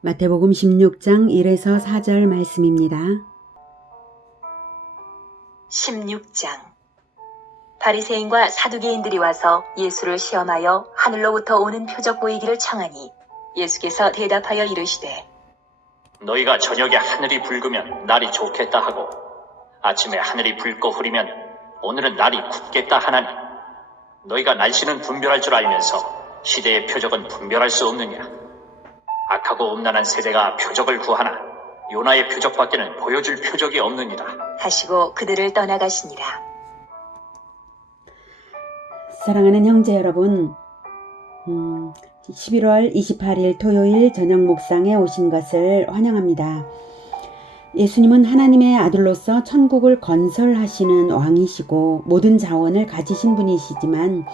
마태복음 16장 1에서 4절 말씀입니다. 16장 바리새인과 사두개인들이 와서 예수를 시험하여 하늘로부터 오는 표적 보이기를 청하니 예수께서 대답하여 이르시되 너희가 저녁에 하늘이 붉으면 날이 좋겠다 하고 아침에 하늘이 붉고 흐리면 오늘은 날이 굳겠다 하나니 너희가 날씨는 분별할 줄 알면서 시대의 표적은 분별할 수 없느냐. 악하고 음란한 세대가 표적을 구하나 요나의 표적밖에는 보여줄 표적이 없느니라 하시고 그들을 떠나가시니라. 사랑하는 형제 여러분, 11월 28일 토요일 저녁 묵상에 오신 것을 환영합니다. 예수님은 하나님의 아들로서 천국을 건설하시는 왕이시고 모든 자원을 가지신 분이시지만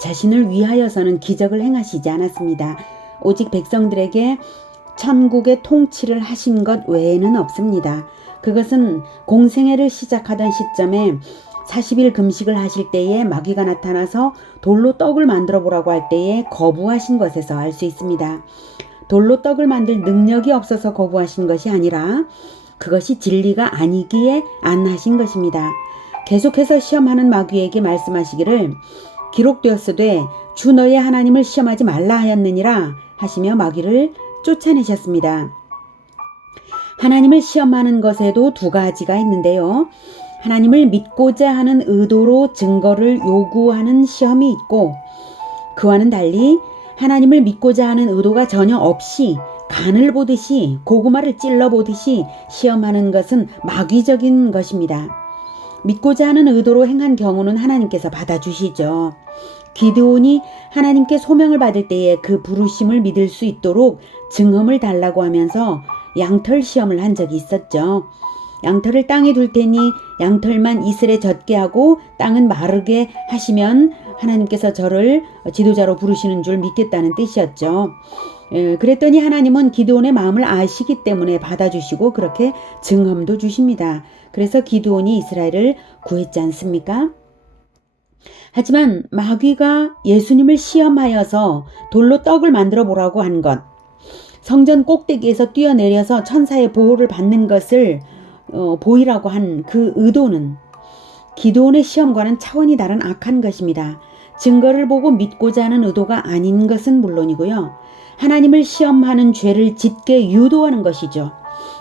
자신을 위하여서는 기적을 행하시지 않았습니다. 오직 백성들에게 천국의 통치를 하신 것 외에는 없습니다. 그것은 공생애를 시작하던 시점에 40일 금식을 하실 때에 마귀가 나타나서 돌로 떡을 만들어 보라고 할 때에 거부하신 것에서 알 수 있습니다. 돌로 떡을 만들 능력이 없어서 거부하신 것이 아니라 그것이 진리가 아니기에 안 하신 것입니다. 계속해서 시험하는 마귀에게 말씀하시기를 기록되었으되 주 너의 하나님을 시험하지 말라 하였느니라 하시며 마귀를 쫓아내셨습니다. 하나님을 시험하는 것에도 두 가지가 있는데요. 하나님을 믿고자 하는 의도로 증거를 요구하는 시험이 있고 그와는 달리 하나님을 믿고자 하는 의도가 전혀 없이 간을 보듯이 고구마를 찔러보듯이 시험하는 것은 마귀적인 것입니다. 믿고자 하는 의도로 행한 경우는 하나님께서 받아주시죠. 기드온이 하나님께 소명을 받을 때에 그 부르심을 믿을 수 있도록 증언을 달라고 하면서 양털 시험을 한 적이 있었죠. 양털을 땅에 둘 테니 양털만 이슬에 젖게 하고 땅은 마르게 하시면 하나님께서 저를 지도자로 부르시는 줄 믿겠다는 뜻이었죠. 그랬더니 하나님은 기드온의 마음을 아시기 때문에 받아주시고 그렇게 증언도 주십니다. 그래서 기드온이 이스라엘을 구했지 않습니까? 하지만 마귀가 예수님을 시험하여서 돌로 떡을 만들어 보라고 한 것, 성전 꼭대기에서 뛰어내려서 천사의 보호를 받는 것을 보이라고 한 그 의도는 기드온의 시험과는 차원이 다른 악한 것입니다. 증거를 보고 믿고자 하는 의도가 아닌 것은 물론이고요. 하나님을 시험하는 죄를 짓게 유도하는 것이죠.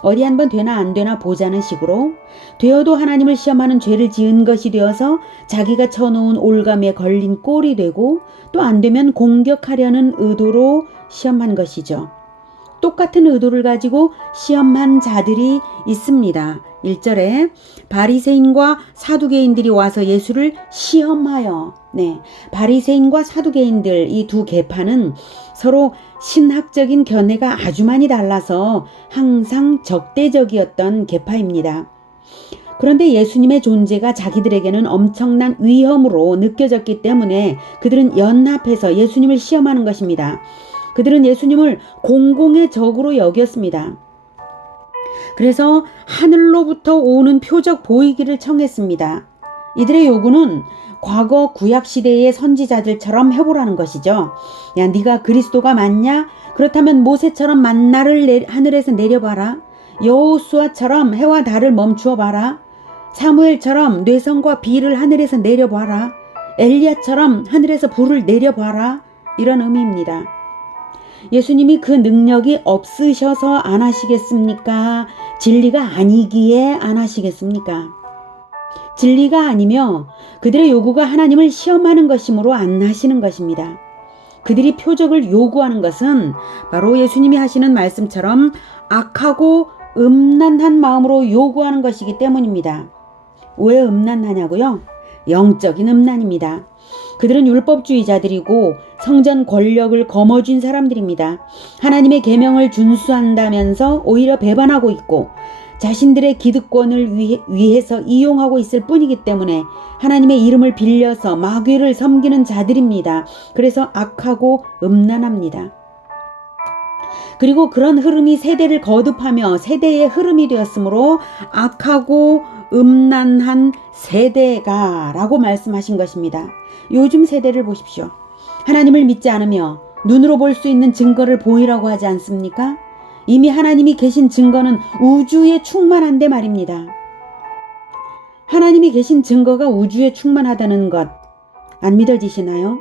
어디 한번 되나 안 되나 보자는 식으로 되어도 하나님을 시험하는 죄를 지은 것이 되어서 자기가 쳐놓은 올감에 걸린 꼴이 되고 또 안 되면 공격하려는 의도로 시험한 것이죠. 똑같은 의도를 가지고 시험한 자들이 있습니다. 1절에 바리새인과 사두개인들이 와서 예수를 시험하여 바리새인과 사두개인들 이 두 계파는 서로 신학적인 견해가 아주 많이 달라서 항상 적대적이었던 계파입니다. 그런데 예수님의 존재가 자기들에게는 엄청난 위험으로 느껴졌기 때문에 그들은 연합해서 예수님을 시험하는 것입니다. 그들은 예수님을 공공의 적으로 여겼습니다. 그래서 하늘로부터 오는 표적 보이기를 청했습니다. 이들의 요구는 과거 구약시대의 선지자들처럼 해보라는 것이죠. 야, 네가 그리스도가 맞냐? 그렇다면 모세처럼 만나를 하늘에서 내려봐라. 여호수아처럼 해와 달을 멈추어 봐라. 사무엘처럼 뇌성과 비를 하늘에서 내려봐라. 엘리야처럼 하늘에서 불을 내려봐라. 이런 의미입니다. 예수님이 그 능력이 없으셔서 안 하시겠습니까? 진리가 아니기에 안 하시겠습니까? 진리가 아니며 그들의 요구가 하나님을 시험하는 것이므로 안 하시는 것입니다. 그들이 표적을 요구하는 것은 바로 예수님이 하시는 말씀처럼 악하고 음란한 마음으로 요구하는 것이기 때문입니다. 왜 음란하냐고요? 영적인 음란입니다. 그들은 율법주의자들이고 성전 권력을 거머쥔 사람들입니다. 하나님의 계명을 준수한다면서 오히려 배반하고 있고 자신들의 기득권을 위해서 이용하고 있을 뿐이기 때문에 하나님의 이름을 빌려서 마귀를 섬기는 자들입니다. 그래서 악하고 음란합니다. 그리고 그런 흐름이 세대를 거듭하며 세대의 흐름이 되었으므로 악하고 음란한 세대가 라고 말씀하신 것입니다. 요즘 세대를 보십시오. 하나님을 믿지 않으며 눈으로 볼 수 있는 증거를 보이라고 하지 않습니까? 이미 하나님이 계신 증거는 우주에 충만한데 말입니다. 하나님이 계신 증거가 우주에 충만하다는 것 안 믿어지시나요?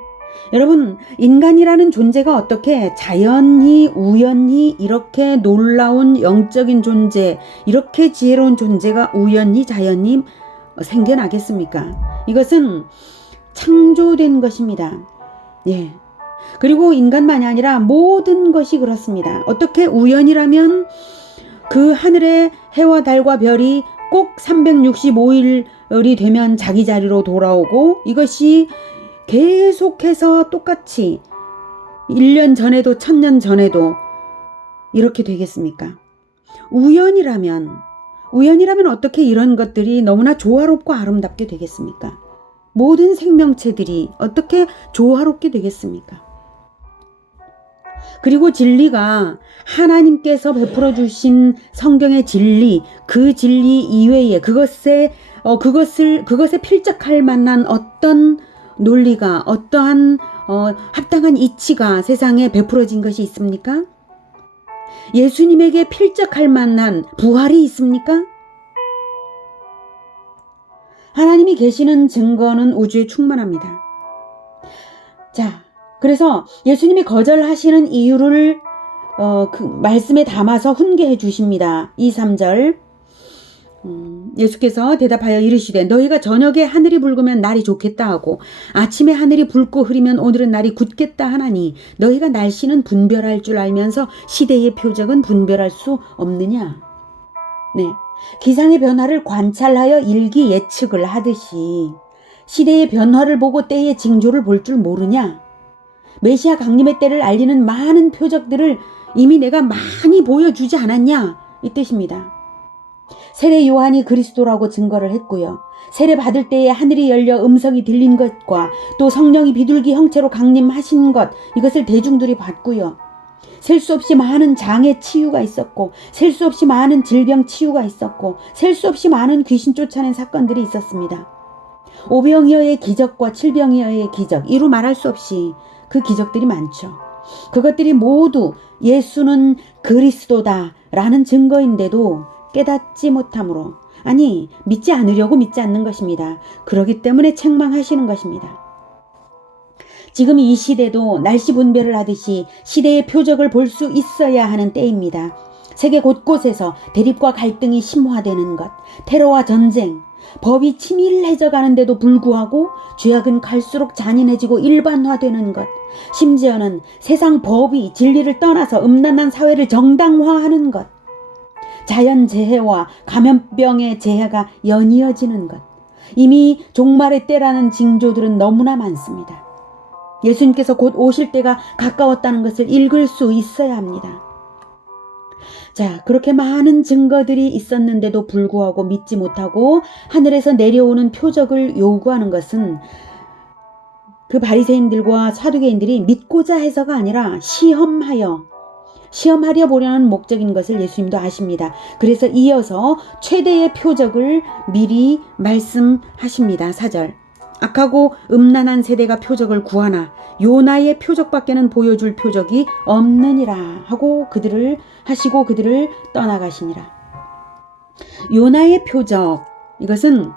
여러분, 인간이라는 존재가 어떻게 자연히 우연히 이렇게 놀라운 영적인 존재, 이렇게 지혜로운 존재가 우연히 자연히 생겨나겠습니까? 이것은 창조된 것입니다. 예. 그리고 인간만이 아니라 모든 것이 그렇습니다. 어떻게 우연이라면 그 하늘의 해와 달과 별이 꼭 365일이 되면 자기 자리로 돌아오고, 이것이 계속해서 똑같이 1년 전에도 1000년 전에도 이렇게 되겠습니까? 우연이라면 어떻게 이런 것들이 너무나 조화롭고 아름답게 되겠습니까? 모든 생명체들이 어떻게 조화롭게 되겠습니까? 그리고 진리가 하나님께서 베풀어 주신 성경의 진리, 그 진리 이외에 그것에 필적할 만한 어떤 논리가, 어떠한 합당한 이치가 세상에 베풀어진 것이 있습니까? 예수님에게 필적할 만한 부활이 있습니까? 하나님이 계시는 증거는 우주에 충만합니다. 자, 그래서 예수님이 거절하시는 이유를 그 말씀에 담아서 훈계해 주십니다. 2, 3절 예수께서 대답하여 이르시되 너희가 저녁에 하늘이 붉으면 날이 좋겠다 하고 아침에 하늘이 붉고 흐리면 오늘은 날이 굳겠다 하나니 너희가 날씨는 분별할 줄 알면서 시대의 표적은 분별할 수 없느냐. 네, 기상의 변화를 관찰하여 일기 예측을 하듯이 시대의 변화를 보고 때의 징조를 볼 줄 모르냐. 메시아 강림의 때를 알리는 많은 표적들을 이미 내가 많이 보여주지 않았냐, 이 뜻입니다. 세례 요한이 그리스도라고 증거를 했고요. 세례 받을 때에 하늘이 열려 음성이 들린 것과 또 성령이 비둘기 형체로 강림하신 것, 이것을 대중들이 봤고요. 셀 수 없이 많은 장애 치유가 있었고, 셀 수 없이 많은 질병 치유가 있었고, 셀 수 없이 많은 귀신 쫓아낸 사건들이 있었습니다. 오병이어의 기적과 칠병이어의 기적, 이루 말할 수 없이 그 기적들이 많죠. 그것들이 모두 예수는 그리스도다 라는 증거인데도 깨닫지 못함으로, 아니 믿지 않으려고 믿지 않는 것입니다. 그렇기 때문에 책망하시는 것입니다. 지금 이 시대도 날씨 분별을 하듯이 시대의 표적을 볼 수 있어야 하는 때입니다. 세계 곳곳에서 대립과 갈등이 심화되는 것, 테러와 전쟁, 법이 치밀해져 가는데도 불구하고 죄악은 갈수록 잔인해지고 일반화되는 것, 심지어는 세상 법이 진리를 떠나서 음란한 사회를 정당화하는 것, 자연재해와 감염병의 재해가 연이어지는 것, 이미 종말의 때라는 징조들은 너무나 많습니다. 예수님께서 곧 오실 때가 가까웠다는 것을 읽을 수 있어야 합니다. 자, 그렇게 많은 증거들이 있었는데도 불구하고 믿지 못하고 하늘에서 내려오는 표적을 요구하는 것은 그 바리새인들과 사두개인들이 믿고자 해서가 아니라 시험하려 보려는 목적인 것을 예수님도 아십니다. 그래서 이어서 최대의 표적을 미리 말씀하십니다. 4절. 악하고 음란한 세대가 표적을 구하나 요나의 표적밖에는 보여줄 표적이 없느니라 하고 그들을 떠나가시니라. 요나의 표적, 이것은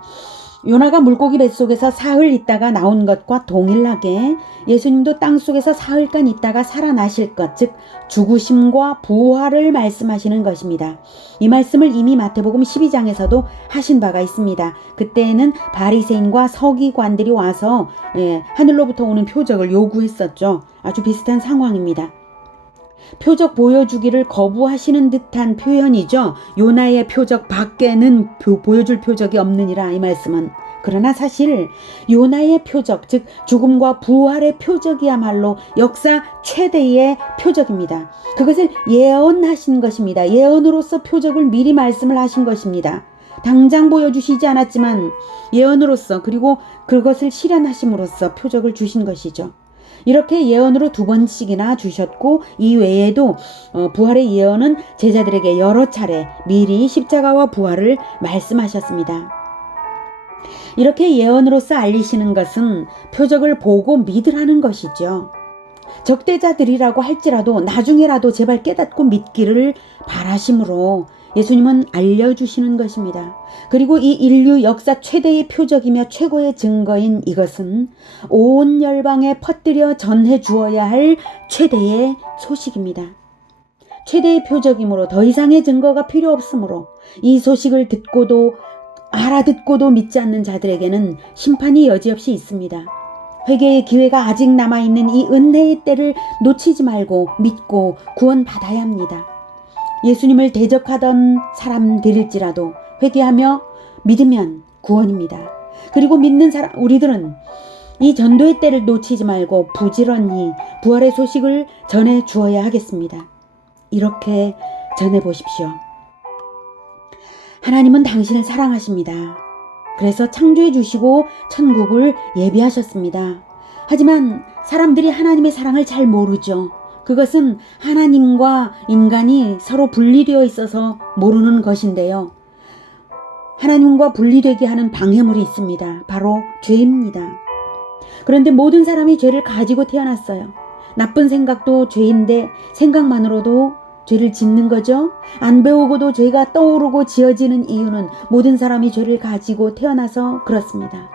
요나가 물고기 뱃속에서 사흘 있다가 나온 것과 동일하게 예수님도 땅속에서 사흘간 있다가 살아나실 것, 즉 죽으심과 부활을 말씀하시는 것입니다. 이 말씀을 이미 마태복음 12장에서도 하신 바가 있습니다. 그때에는 바리새인과 서기관들이 와서 하늘로부터 오는 표적을 요구했었죠. 아주 비슷한 상황입니다. 표적 보여주기를 거부하시는 듯한 표현이죠. 요나의 표적 밖에는 보여줄 표적이 없느니라, 이 말씀은. 그러나 사실 요나의 표적, 즉 죽음과 부활의 표적이야말로 역사 최대의 표적입니다. 그것을 예언하신 것입니다. 예언으로서 표적을 미리 말씀을 하신 것입니다. 당장 보여주시지 않았지만 예언으로서, 그리고 그것을 실현하심으로써 표적을 주신 것이죠. 이렇게 예언으로 2번씩이나 주셨고, 이 외에도 부활의 예언은 제자들에게 여러 차례 미리 십자가와 부활을 말씀하셨습니다. 이렇게 예언으로서 알리시는 것은 표적을 보고 믿으라는 것이죠. 적대자들이라고 할지라도 나중에라도 제발 깨닫고 믿기를 바라심으로 예수님은 알려주시는 것입니다. 그리고 이 인류 역사 최대의 표적이며 최고의 증거인 이것은 온 열방에 퍼뜨려 전해 주어야 할 최대의 소식입니다. 최대의 표적이므로 더 이상의 증거가 필요 없으므로 이 소식을 듣고도 알아듣고도 믿지 않는 자들에게는 심판이 여지없이 있습니다. 회개의 기회가 아직 남아있는 이 은혜의 때를 놓치지 말고 믿고 구원받아야 합니다. 예수님을 대적하던 사람들일지라도 회개하며 믿으면 구원입니다. 그리고 믿는 사람 우리들은 이 전도의 때를 놓치지 말고 부지런히 부활의 소식을 전해 주어야 하겠습니다. 이렇게 전해 보십시오. 하나님은 당신을 사랑하십니다. 그래서 창조해 주시고 천국을 예비하셨습니다. 하지만 사람들이 하나님의 사랑을 잘 모르죠. 그것은 하나님과 인간이 서로 분리되어 있어서 모르는 것인데요. 하나님과 분리되게 하는 방해물이 있습니다. 바로 죄입니다. 그런데 모든 사람이 죄를 가지고 태어났어요. 나쁜 생각도 죄인데 생각만으로도 죄를 짓는 거죠. 안 배우고도 죄가 떠오르고 지어지는 이유는 모든 사람이 죄를 가지고 태어나서 그렇습니다.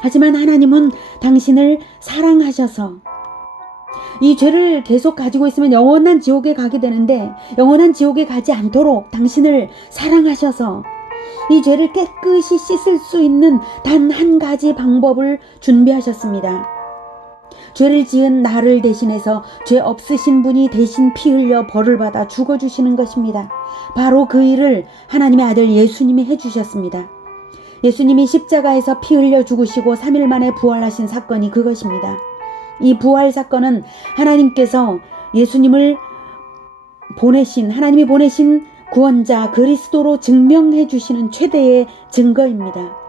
하지만 하나님은 당신을 사랑하셔서 이 죄를 계속 가지고 있으면 영원한 지옥에 가게 되는데 영원한 지옥에 가지 않도록 당신을 사랑하셔서 이 죄를 깨끗이 씻을 수 있는 단 한 가지 방법을 준비하셨습니다. 죄를 지은 나를 대신해서 죄 없으신 분이 대신 피 흘려 벌을 받아 죽어주시는 것입니다. 바로 그 일을 하나님의 아들 예수님이 해주셨습니다. 예수님이 십자가에서 피 흘려 죽으시고 3일 만에 부활하신 사건이 그것입니다. 이 부활 사건은 하나님께서 예수님을 하나님이 보내신 구원자 그리스도로 증명해 주시는 최대의 증거입니다.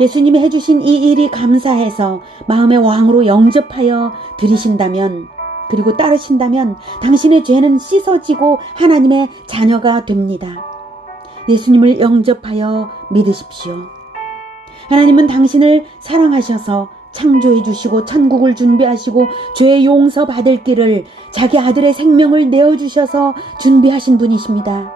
예수님이 해주신 이 일이 감사해서 마음의 왕으로 영접하여 드리신다면 그리고 따르신다면 당신의 죄는 씻어지고 하나님의 자녀가 됩니다. 예수님을 영접하여 믿으십시오. 하나님은 당신을 사랑하셔서 창조해 주시고 천국을 준비하시고 죄의 용서 받을 길을 자기 아들의 생명을 내어주셔서 준비하신 분이십니다.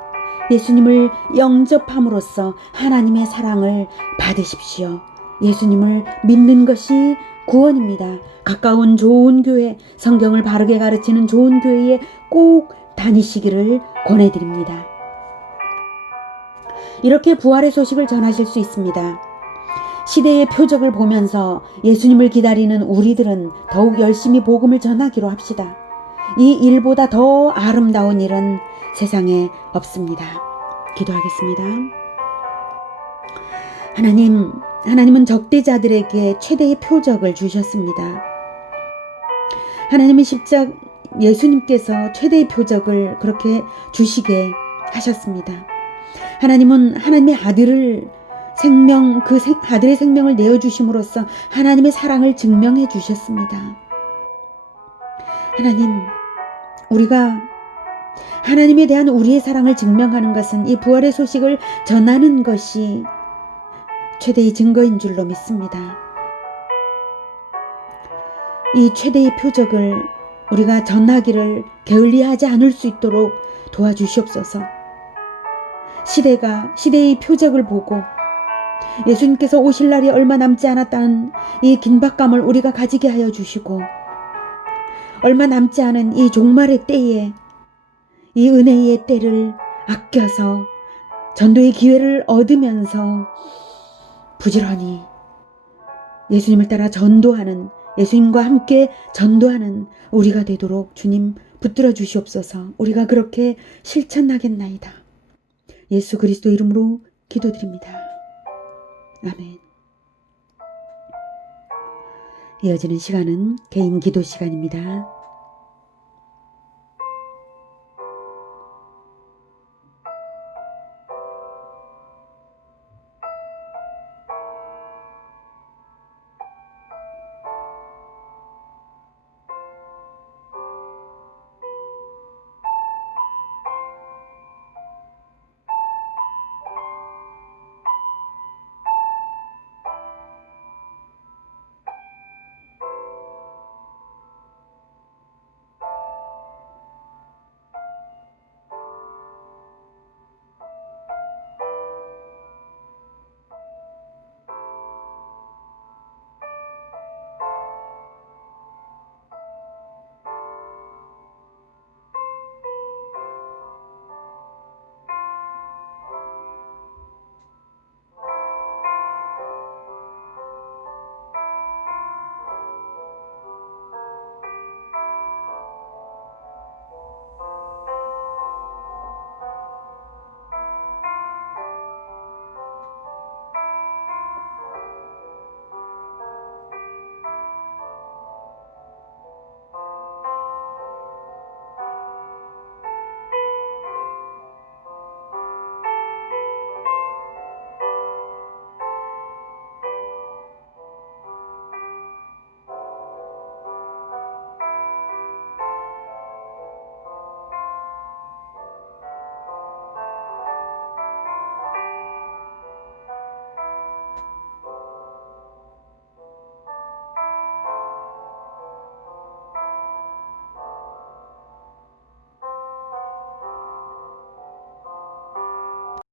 예수님을 영접함으로써 하나님의 사랑을 받으십시오. 예수님을 믿는 것이 구원입니다. 가까운 좋은 교회, 성경을 바르게 가르치는 좋은 교회에 꼭 다니시기를 권해드립니다. 이렇게 부활의 소식을 전하실 수 있습니다. 시대의 표적을 보면서 예수님을 기다리는 우리들은 더욱 열심히 복음을 전하기로 합시다. 이 일보다 더 아름다운 일은 세상에 없습니다. 기도하겠습니다. 하나님은 적대자들에게 최대의 표적을 주셨습니다. 하나님은 예수님께서 최대의 표적을 그렇게 주시게 하셨습니다. 하나님은 하나님의 아들의 생명을 내어주심으로써 하나님의 사랑을 증명해 주셨습니다. 하나님, 우리가 하나님에 대한 우리의 사랑을 증명하는 것은 이 부활의 소식을 전하는 것이 최대의 증거인 줄로 믿습니다. 이 최대의 표적을 우리가 전하기를 게을리하지 않을 수 있도록 도와주시옵소서. 시대의 표적을 보고 예수님께서 오실 날이 얼마 남지 않았다는 이 긴박감을 우리가 가지게 하여 주시고 얼마 남지 않은 이 종말의 때에 이 은혜의 때를 아껴서 전도의 기회를 얻으면서 부지런히 예수님을 따라 전도하는 예수님과 함께 전도하는 우리가 되도록 주님 붙들어 주시옵소서. 우리가 그렇게 실천하겠나이다. 예수 그리스도 이름으로 기도드립니다. 아멘. 이어지는 시간은 개인 기도 시간입니다.